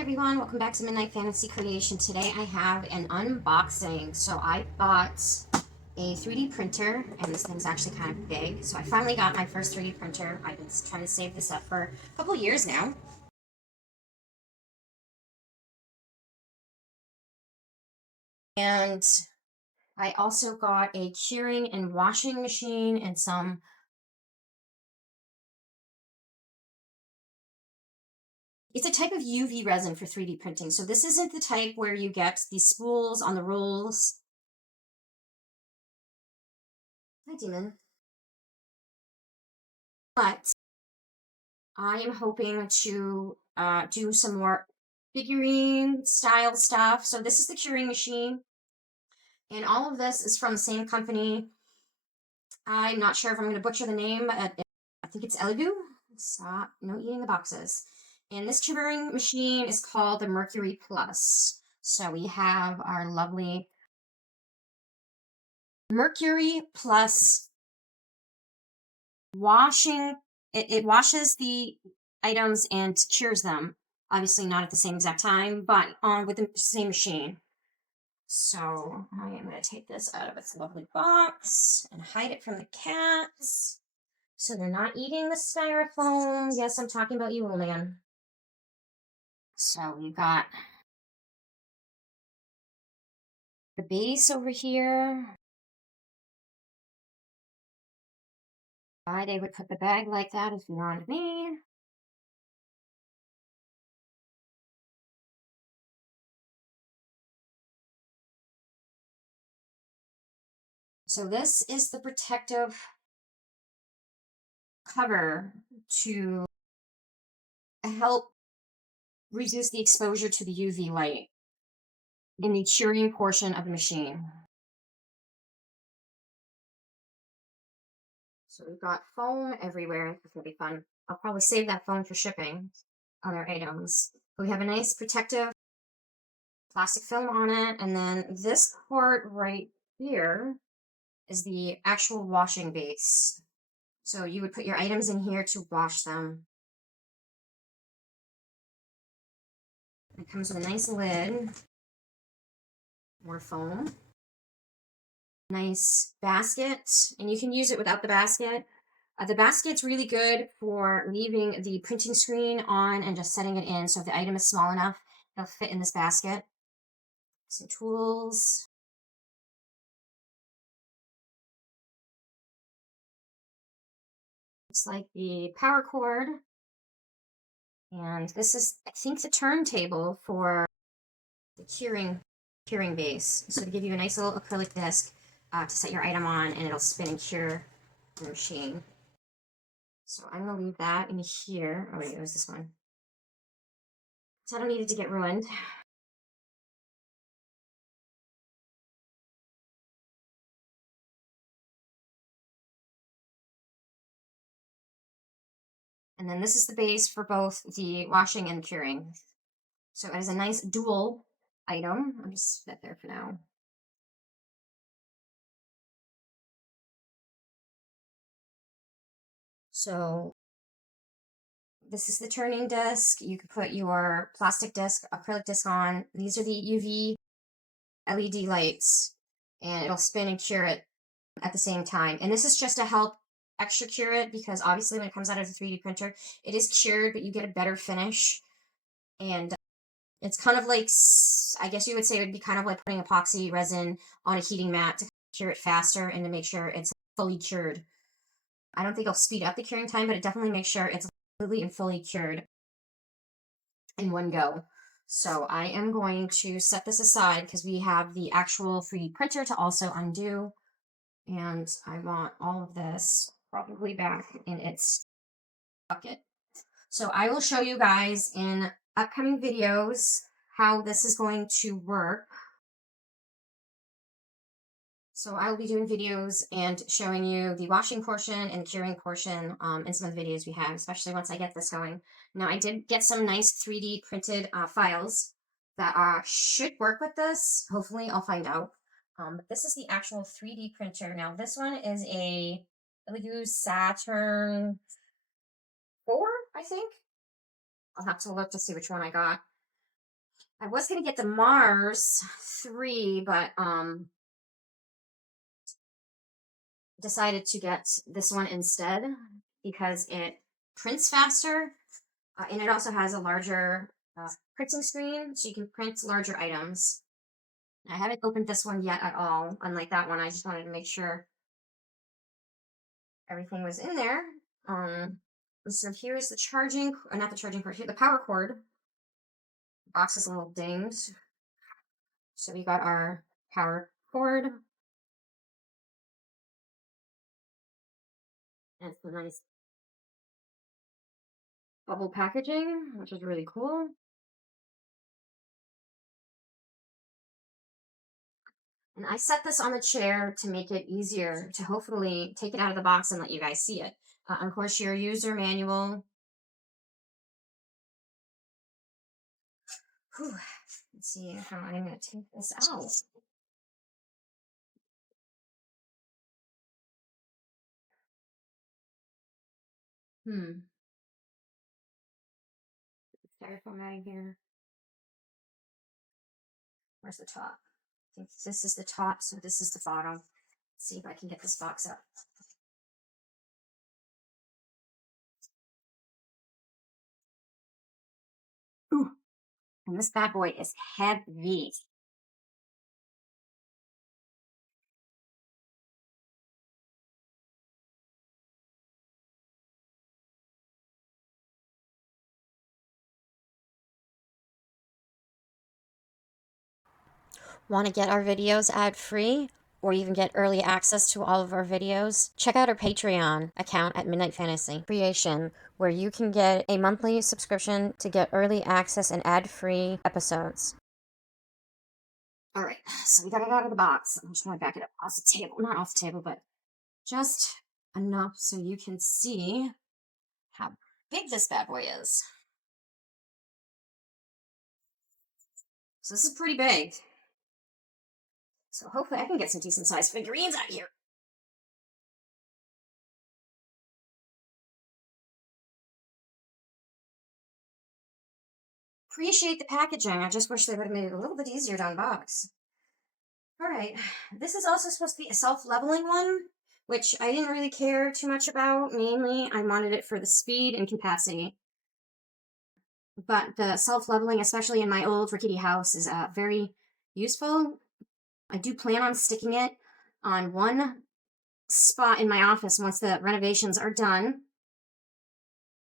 everyone, welcome back to Midnight Fantasy Creation. Today I have an unboxing. So I bought a 3D printer, and this thing's actually kind of big. So I finally got my first 3D printer. I've been trying to save this up for a couple years now. And I also got a curing and washing machine and some it's a type of UV resin for 3D printing. So this isn't the type where you get these spools on the rolls. Hi, Demon. But I am hoping to do some more figurine style stuff. So this is the curing machine. And all of this is from the same company. I'm not sure if I'm going to butcher the name. I think it's Elegoo. Stop. No eating the boxes. And this curing machine is called the Mercury Plus. So we have our lovely Mercury Plus washing. It washes the items and cures them. Obviously not at the same exact time, but on with the same machine. So I am going to take this out of its lovely box and hide it from the cats so they're not eating the styrofoam. Yes, I'm talking about you, old man. So we've got the base over here. Why they would put the bag like that is beyond me. So this is the protective cover to help reduce the exposure to the UV light in the curing portion of the machine. So we've got foam everywhere. This will be fun. I'll probably save that foam for shipping other items. We have a nice protective plastic film on it, and then this part right here is the actual washing base. So you would put your items in here to wash them. It comes with a nice lid, more foam, nice basket, and you can use it without the basket. The basket's really good for leaving the printing screen on and just setting it in. So if the item is small enough, it'll fit in this basket. Some tools. It's like the power cord. And this is, I think, the turntable for the curing base. So to give you a nice little acrylic disc to set your item on, and it'll spin and cure the machine. So I'm going to leave that in here. Oh wait, it was this one. So I don't need it to get ruined. And then this is the base for both the washing and curing. So it is a nice dual item. I'll just set there for now. So this is the turning disc. You could put your plastic disc, acrylic disc on. These are the UV LED lights, and it'll spin and cure it at the same time. And this is just to help extra cure it, because obviously when it comes out of the 3D printer, it is cured, but you get a better finish. And it's kind of like, I guess you would say it would be kind of like putting epoxy resin on a heating mat to cure it faster and to make sure it's fully cured. I don't think it'll speed up the curing time, but it definitely makes sure it's completely and fully cured in one go. So I am going to set this aside because we have the actual 3D printer to also undo. And I want all of this probably back in its bucket. So I will show you guys in upcoming videos how this is going to work. So I will be doing videos and showing you the washing portion and curing portion in some of the videos we have, especially once I get this going. Now I did get some nice 3D printed files that should work with this. Hopefully I'll find out. But this is the actual 3D printer. Now this one is a Elegoo Saturn 4, I think. I'll have to look to see which one I got. I was going to get the Mars 3, but decided to get this one instead because it prints faster, and it also has a larger printing screen, so you can print larger items. I haven't opened this one yet at all. Unlike that one, I just wanted to make sure everything was in there. So here's the charging, not the charging cord, here the power cord. The box is a little dinged. So we got our power cord. And it's a nice bubble packaging, which is really cool. And I set this on the chair to make it easier to hopefully take it out of the box and let you guys see it. Of course, your user manual. Whew. Let's see how I'm going to take this out. Styrofoam matting here. Where's the top? I think this is the top, so this is the bottom. Let's see if I can get this box up. Ooh, and this bad boy is heavy. Want to get our videos ad-free? Or even get early access to all of our videos? Check out our Patreon account at Midnight Fantasy Creation, where you can get a monthly subscription to get early access and ad-free episodes. Alright, so we got it out of the box. I'm just going to back it up off the table. Not off the table, but just enough so you can see how big this bad boy is. So this is pretty big. So hopefully I can get some decent sized figurines out here. Appreciate the packaging. I just wish they would have made it a little bit easier to unbox. Alright, this is also supposed to be a self-leveling one, which I didn't really care too much about. Mainly, I wanted it for the speed and capacity. But the self-leveling, especially in my old rickety house, is very useful. I do plan on sticking it on one spot in my office once the renovations are done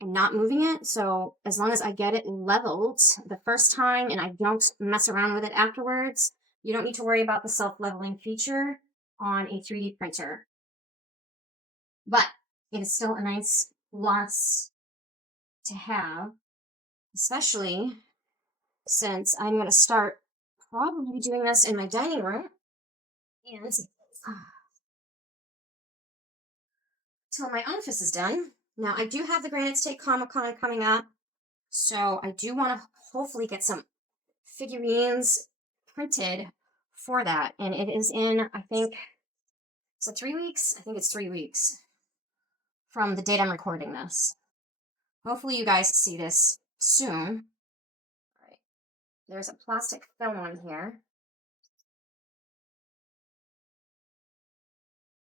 and not moving it. So as long as I get it leveled the first time and I don't mess around with it afterwards, you don't need to worry about the self-leveling feature on a 3D printer. But it is still a nice plus to have, especially since I'm going to start probably doing this in my dining room and till my office is done. Now, I do have the Granite State Comic-Con coming up, so I do want to hopefully get some figurines printed for that. And it is in, I think, is it 3 weeks? I think it's 3 weeks from the date I'm recording this. Hopefully you guys see this soon. All right. There's a plastic film on here.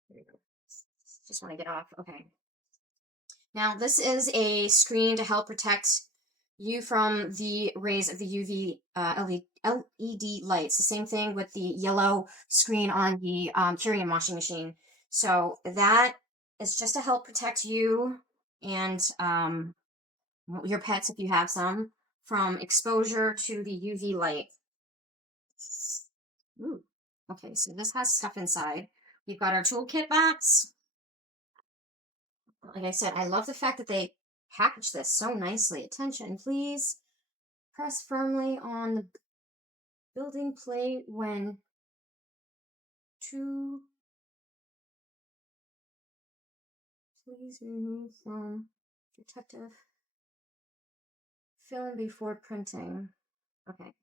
There you go. Just want to get off. Okay. Now, this is a screen to help protect you from the rays of the UV LED lights. The same thing with the yellow screen on the Curium washing machine. So that is just to help protect you and your pets, if you have some, from exposure to the UV light. Ooh. Okay, so this has stuff inside. We've got our toolkit box. Like I said, I love the fact that they package this so nicely. Attention, please press firmly on the building plate when to please remove from protective film before printing. Okay,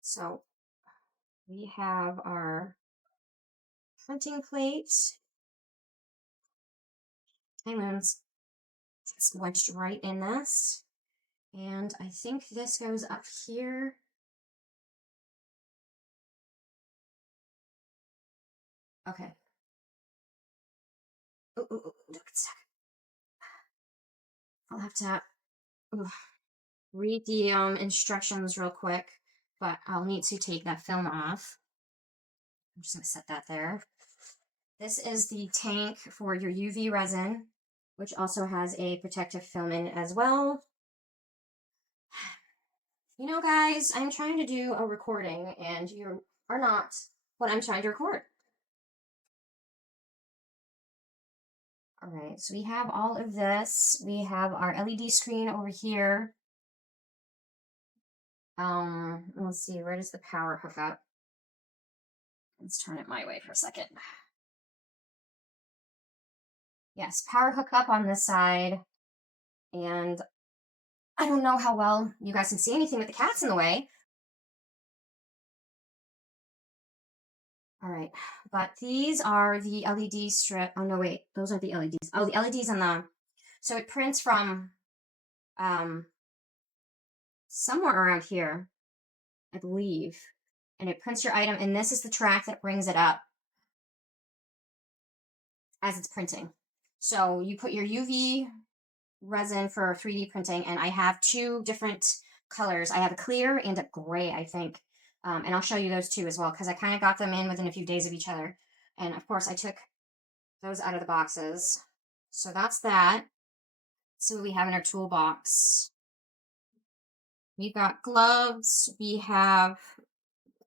so we have our printing plate. Diamonds wedged right in this. And I think this goes up here Okay. Ooh, ooh, ooh, look, it's stuck. I'll have to ooh, read the instructions real quick, but I'll need to take that film off. I'm just going to set that there. This is the tank for your UV resin, which also has a protective film in it as well. You know, guys, I'm trying to do a recording, and you are not what I'm trying to record. All right, so we have all of this. We have our LED screen over here. Let's see, where does the power hook up? Let's turn it my way for a second. Yes, power hook up on this side, and I don't know how well you guys can see anything with the cats in the way. All right, but these are the LED strip. Oh no, wait, those aren't the LEDs. Oh, the LEDs on the, so it prints from somewhere around here, I believe, and it prints your item, and this is the track that brings it up as it's printing. So you put your UV resin for 3D printing, and I have two different colors. I have a clear and a gray, I think. And I'll show you those two as well, because I kind of got them in within a few days of each other. And of course, I took those out of the boxes. So that's that. See what we have in our toolbox. We've got gloves. We have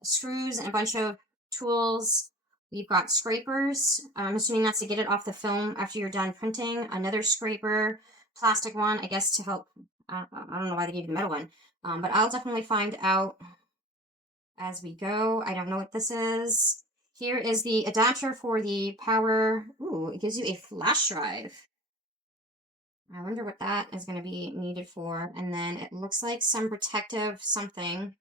screws and a bunch of tools. We've got scrapers. I'm assuming that's to get it off the film after you're done printing. Another scraper, plastic one, I guess to help. I don't know why they gave the metal one, but I'll definitely find out as we go. I don't know what this is. Here is the adapter for the power. Ooh, it gives you a flash drive. I wonder what that is going to be needed for. And then it looks like some protective something.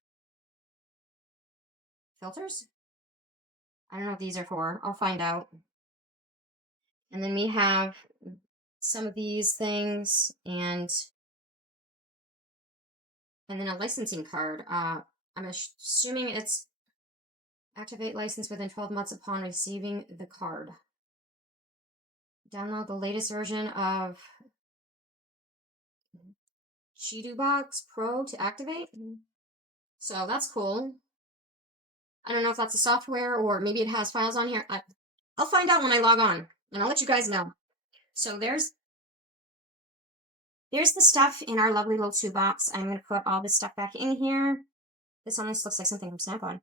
Filters? I don't know what these are for. I'll find out. And then we have some of these things and then a licensing card. I'm assuming it's activate license within 12 months upon receiving the card. Download the latest version of Shido Box Pro to activate. So that's cool. I don't know if that's a software or maybe it has files on here. I'll find out when I log on and I'll let you guys know. So there's the stuff in our lovely little toolbox. I'm going to put all this stuff back in here. This almost looks like something from Snap-on.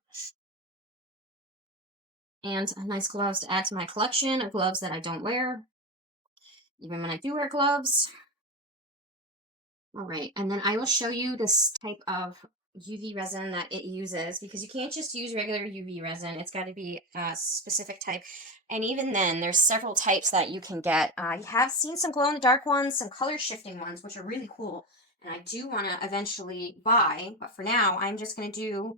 And nice gloves to add to my collection of gloves that I don't wear, even when I do wear gloves. All right, and then I will show you this type of UV resin that it uses, because you can't just use regular UV resin. It's got to be a specific type. And even then, there's several types that you can get. I have seen some glow-in-the-dark ones, some color shifting ones, which are really cool. And I do want to eventually buy, but for now, I'm just going to do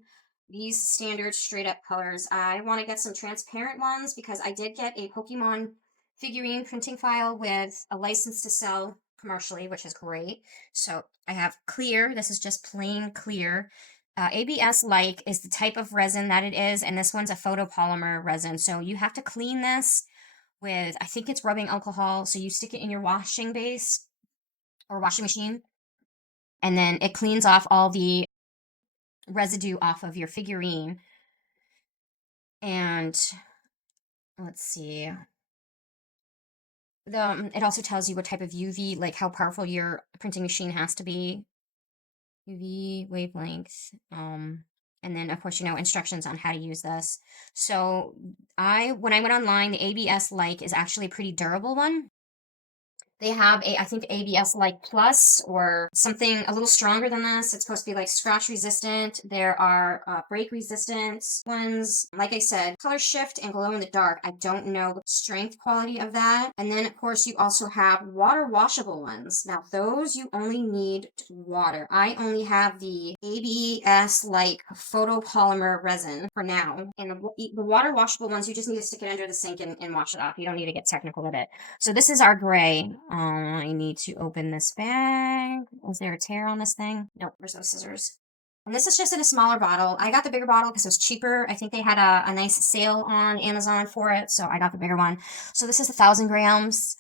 these standard straight up colors. I want to get some transparent ones because I did get a Pokemon figurine printing file with a license to sell commercially, which is great. So I have clear. This is just plain clear. ABS-like is the type of resin that it is, and this one's a photopolymer resin. So you have to clean this with, I think it's rubbing alcohol. So you stick it in your washing base or washing machine, and then it cleans off all the residue off of your figurine. And let's see. It also tells you what type of UV, like how powerful your printing machine has to be. UV wavelength. And then of course, instructions on how to use this. So when I went online, the ABS like is actually a pretty durable one. They have I think ABS like plus or something a little stronger than this. It's supposed to be like scratch resistant. There are break resistant ones. Like I said, color shift and glow in the dark. I don't know the strength quality of that. And then of course you also have water washable ones. Now those you only need water. I only have the ABS like photopolymer resin for now. And the water washable ones, you just need to stick it under the sink and wash it off. You don't need to get technical with it. So this is our gray. I need to open this bag. Was there a tear on this thing? Nope, there's no scissors. And this is just in a smaller bottle. I got the bigger bottle because it was cheaper. I think they had a nice sale on Amazon for it, so I got the bigger one. So this is 1,000 grams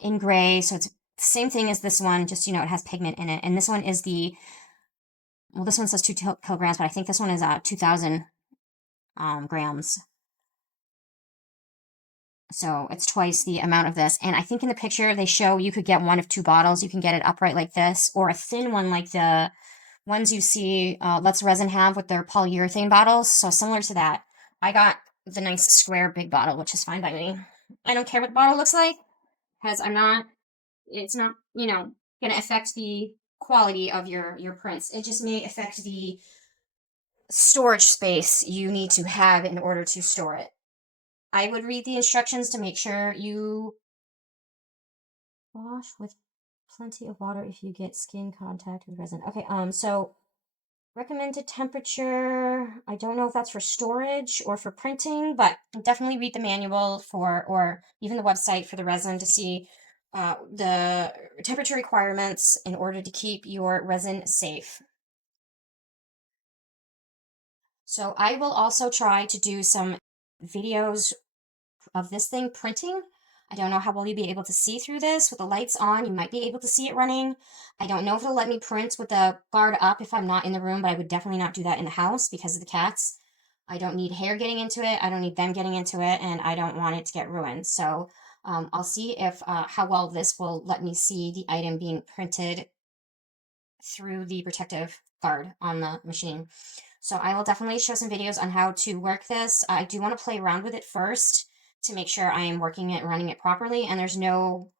in gray. So it's the same thing as this one, just, you know, it has pigment in it. And this one is the, well, this one says 2 kilograms, but I think this one is 2,000 grams. So it's twice the amount of this. And I think in the picture they show you could get one of two bottles. You can get it upright like this, or a thin one like the ones you see Let's Resin have with their polyurethane bottles. So similar to that. I got the nice square big bottle, which is fine by me. I don't care what the bottle looks like, because it's not, you know, going to affect the quality of your prints. It just may affect the storage space you need to have in order to store it. I would read the instructions to make sure you wash with plenty of water if you get skin contact with resin. Okay, so recommended temperature, I don't know if that's for storage or for printing, but definitely read the manual for, or even the website for the resin to see the temperature requirements in order to keep your resin safe. So I will also try to do some videos of this thing printing. I don't know how well you'll be able to see through this with the lights on. You might be able to see it running. I don't know if it'll let me print with the guard up if I'm not in the room, but I would definitely not do that in the house because of the cats. I don't need hair getting into it. I don't need them getting into it, and I don't want it to get ruined. So I'll see if how well this will let me see the item being printed through the protective guard on the machine. So I will definitely show some videos on how to work this. I do want to play around with it first to make sure I am working it, running it properly, and there's no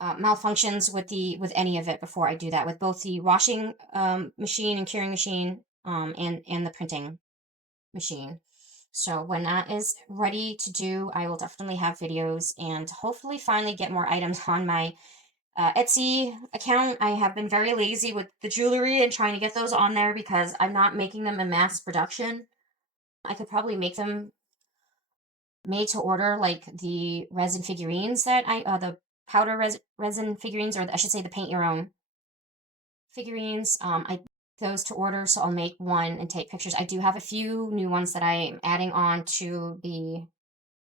malfunctions with any of it before I do that, with both the washing machine and curing machine and the printing machine. So when that is ready to do, I will definitely have videos and hopefully finally get more items on my Etsy account. I have been very lazy with the jewelry and trying to get those on there because I'm not making them in mass production. I could probably make them made to order, like the resin figurines that the powder resin figurines, or I should say the paint your own figurines. I those to order, so I'll make one and take pictures. I do have a few new ones that I am adding on to the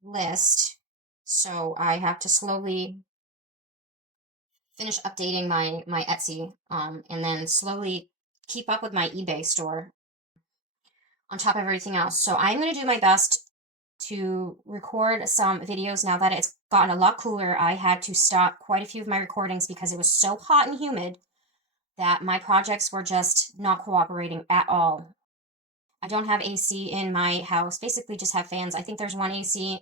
list, so I have to slowly finish updating my Etsy, and then slowly keep up with my eBay store on top of everything else. So I'm going to do my best to record some videos now that it's gotten a lot cooler. I had to stop quite a few of my recordings because it was so hot and humid that my projects were just not cooperating at all. I don't have AC in my house, basically just have fans. I think there's one AC.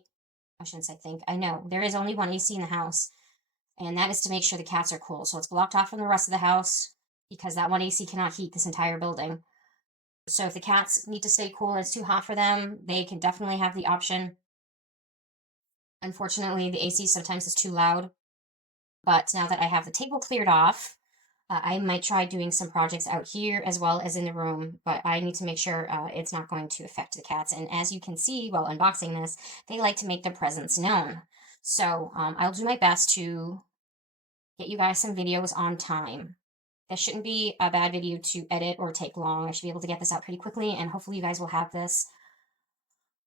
I shouldn't say think. I know there is only one AC in the house, and that is to make sure the cats are cool. So it's blocked off from the rest of the house because that one AC cannot heat this entire building. So if the cats need to stay cool and it's too hot for them, they can definitely have the option. Unfortunately, the AC sometimes is too loud. But now that I have the table cleared off, I might try doing some projects out here as well as in the room, but I need to make sure it's not going to affect the cats. And as you can see while unboxing this, they like to make their presence known. So I'll do my best to get you guys some videos on time. This shouldn't be a bad video to edit or take long. I should be able to get this out pretty quickly, and hopefully you guys will have this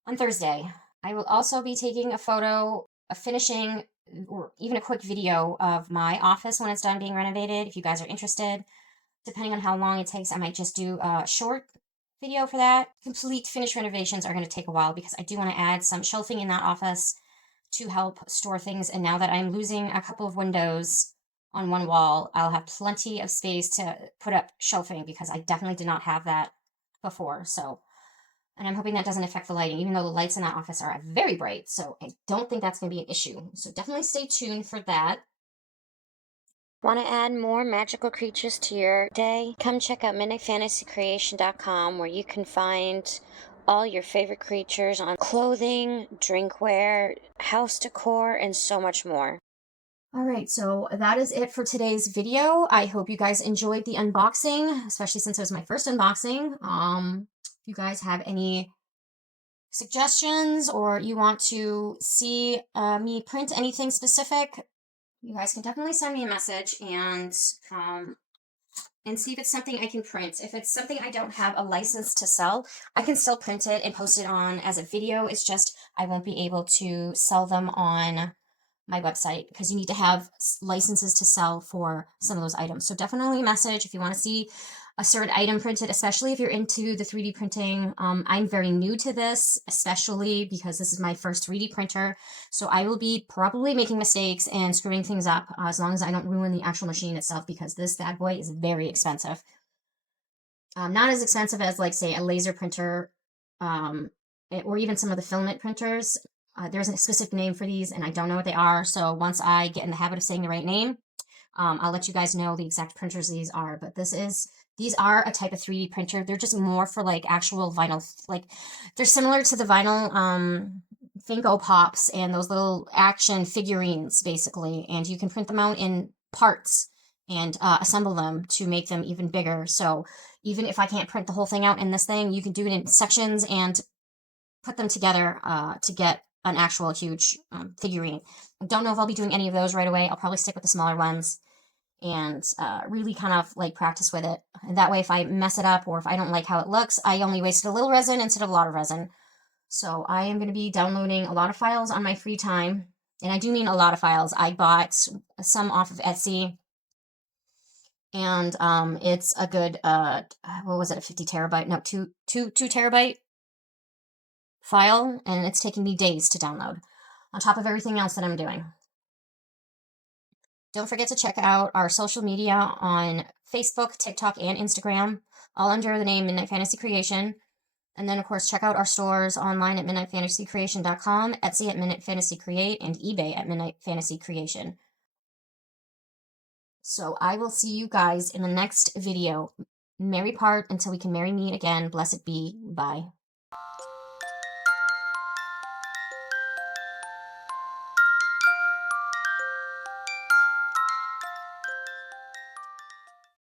on Thursday. I will also be taking a photo of finishing, or even a quick video of my office when it's done being renovated, if you guys are interested. Depending on how long it takes, I might just do a short video for that. Complete finished renovations are going to take a while because I do want to add some shelving in that office to help store things. And now that I'm losing a couple of windows on one wall, I'll have plenty of space to put up shelving because I definitely did not have that before. So, and I'm hoping that doesn't affect the lighting, even though the lights in that office are very bright. So I don't think that's going to be an issue. So definitely stay tuned for that. Want to add more magical creatures to your day? Come check out midnightfantasycreation.com, where you can find all your favorite creatures on clothing, drinkware, house decor, and so much more. Alright, so that is it for today's video. I hope you guys enjoyed the unboxing, especially since it was my first unboxing. If you guys have any suggestions or you want to see me print anything specific, you guys can definitely send me a message, and and see if it's something I can print. If it's something I don't have a license to sell, I can still print it and post it on as a video. It's just I won't be able to sell them on my website because you need to have licenses to sell for some of those items. So definitely message if you want to see a certain item printed, especially if you're into the 3D printing. I'm very new to this, especially because this is my first 3D printer. So I will be probably making mistakes and screwing things up as long as I don't ruin the actual machine itself, because this bad boy is very expensive. Not as expensive as, like, say, a laser printer, or even some of the filament printers. There's a specific name for these, and I don't know what they are. So once I get in the habit of saying the right name, I'll let you guys know the exact printers these are. But these are a type of 3D printer. They're just more for like actual vinyl. Like, they're similar to the vinyl Funko Pops and those little action figurines, basically. And you can print them out in parts and assemble them to make them even bigger. So even if I can't print the whole thing out in this thing, you can do it in sections and put them together to get an actual huge figurine. I don't know if I'll be doing any of those right away. I'll probably stick with the smaller ones and really kind of like practice with it. And that way, if I mess it up or if I don't like how it looks, I only wasted a little resin instead of a lot of resin. So I am going to be downloading a lot of files on my free time. And I do mean a lot of files. I bought some off of Etsy. And it's a good, what was it, a 50 terabyte? No, two terabyte file. And it's taking me days to download on top of everything else that I'm doing. Don't forget to check out our social media on Facebook, TikTok, and Instagram, all under the name Midnight Fantasy Creation. And then, of course, check out our stores online at midnightfantasycreation.com, Etsy at Midnight Fantasy Create, and eBay at Midnight Fantasy Creation. So I will see you guys in the next video. Merry part until we can merry meet again. Blessed be. Bye.